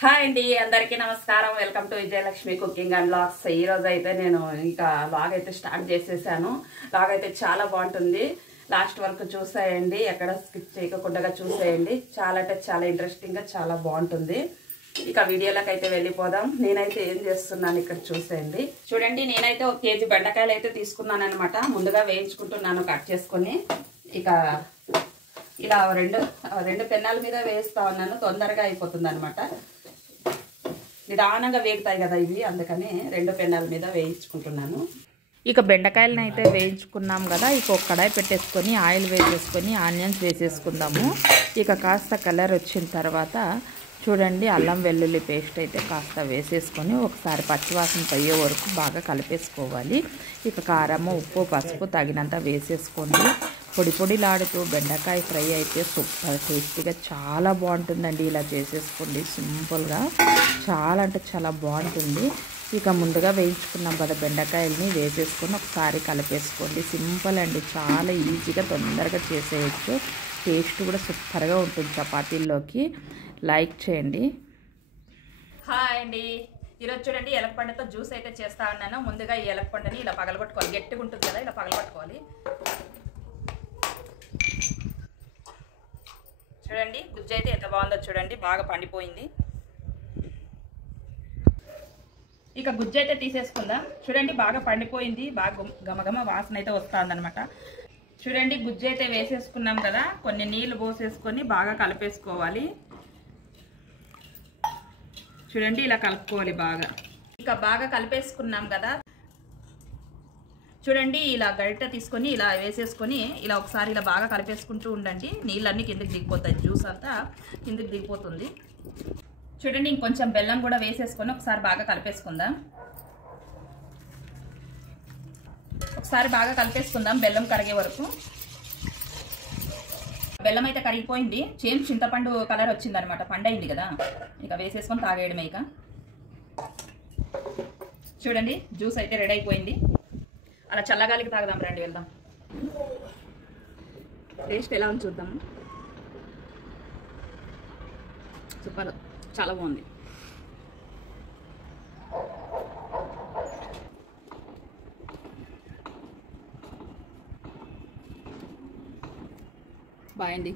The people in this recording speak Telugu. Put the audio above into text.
హాయ్ అండి, అందరికీ నమస్కారం. Welcome to Vijayalakshmi cooking and vlogs. ఈ రోజు అయితే నేను ఇంకా వ్లాగ్ అయితే స్టార్ట్ చేసేసాను. వ్లాగ్ అయితే చాలా బాగుంటుంది. లాస్ట్ వరకు చూసేయండి, ఎక్కడ స్కిప్ చేయకుండా చూసేయండి. చాలా అంటే చాలా ఇంట్రెస్టింగ్ గా చాలా బాగుంటుంది. ఇక వీడియోలోకి అయితే వెళ్ళిపోదాం. నేనైతే ఏం చేస్తున్నాను ఇక్కడ చూసేయండి. చూడండి, నేనైతే 1 కేజీ బెండకాయలు అయితే తీసుకున్నాను అనమాట. ముందుగా వేయించుకుంటున్నాను కట్ చేసుకుని. ఇక ఇలా రెండు పెన్నాల మీద వేస్తా ఉన్నాను, తొందరగా అయిపోతుంది అనమాట. నిదానంగా వేగుతాయి కదా ఇవి, అందుకని 2 పెన్నాల మీద వేయించుకుంటున్నాను. ఇక బెండకాయలను అయితే వేయించుకున్నాం కదా. ఇక ఒక కడాయి పెట్టేసుకొని ఆయిల్ వేసేసుకొని ఆనియన్స్ వేసేసుకుందాము. ఇక కాస్త కలర్ వచ్చిన తర్వాత చూడండి, అల్లం వెల్లుల్లి పేస్ట్ అయితే కాస్త వేసేసుకొని ఒకసారి పచ్చివాసన పోయే వరకు బాగా కలిపేసుకోవాలి. ఇక కారము, ఉప్పు, పసుపు తగినంత వేసేసుకోండి. పొడి పొడిలాడుతూ బెండకాయ ఫ్రై అయితే సూపర్ టేస్టీగా చాలా బాగుంటుందండి. ఇలా చేసేసుకోండి సింపుల్గా, చాలా అంటే చాలా బాగుంటుంది. ఇక ముందుగా వేయించుకున్నాం కదా బెండకాయలని వేసేసుకొని ఒకసారి కలిపేసుకోండి. సింపుల్ అండి, చాలా ఈజీగా తొందరగా చేసేయచ్చు. టేస్ట్ కూడా సూపర్గా ఉంటుంది చపాతీల్లోకి. లైక్ చేయండి. హాయ్ అండి, ఈరోజు చూడండి ఎలకపండుతో జ్యూస్ అయితే చేస్తా ఉన్నాను. ముందుగా ఈ ఎలకపండుని ఇలా పగలగొట్టుకోవాలి. గట్టిగా ఉంటుంది కదా, ఇలా పగలగొట్టుకోవాలి. చూడండి గుజ్జు అయితే ఎంత బాగుందో చూడండి, బాగా పండిపోయింది. ఇక గుజ్జు అయితే తీసేసుకుందాం. చూడండి బాగా పండిపోయింది, బాగా గమగమ వాసన అయితే వస్తుందన్నమాట. చూడండి గుజ్జు అయితే వేసేసుకున్నాం కదా, కొన్ని నీళ్లు పోసేసుకొని బాగా కలిపేసుకోవాలి. చూడండి ఇలా కలుపుకోవాలి బాగా. ఇక బాగా కలిపేసుకున్నాం కదా, చూడండి ఇలా గరిట తీసుకొని ఇలా వేసేసుకొని ఇలా ఒకసారి ఇలా బాగా కలిపేసుకుంటూ ఉండండి. నీళ్ళన్నీ కిందకి దిగిపోతాయి, జ్యూస్ అంతా కిందకి దిగిపోతుంది. చూడండి ఇంకొంచెం బెల్లం కూడా వేసేసుకొని ఒకసారి బాగా కలిపేసుకుందాం. ఒకసారి బాగా కలిపేసుకుందాం బెల్లం కరిగే వరకు. బెల్లం అయితే కరిగిపోయింది, చింతపండు కలర్ వచ్చింది అనమాట, పండైంది కదా. ఇక వేసేసుకొని తాగేయడమే. ఇక చూడండి జ్యూస్ అయితే రెడీ అయిపోయింది. అలా చల్లగాలికి తాగదాం రండి, వెళ్దాం. టేస్ట్ ఎలా ఉంది చూద్దాం. సూపర్, చాలా బాగుంది. బాయ్ అండి.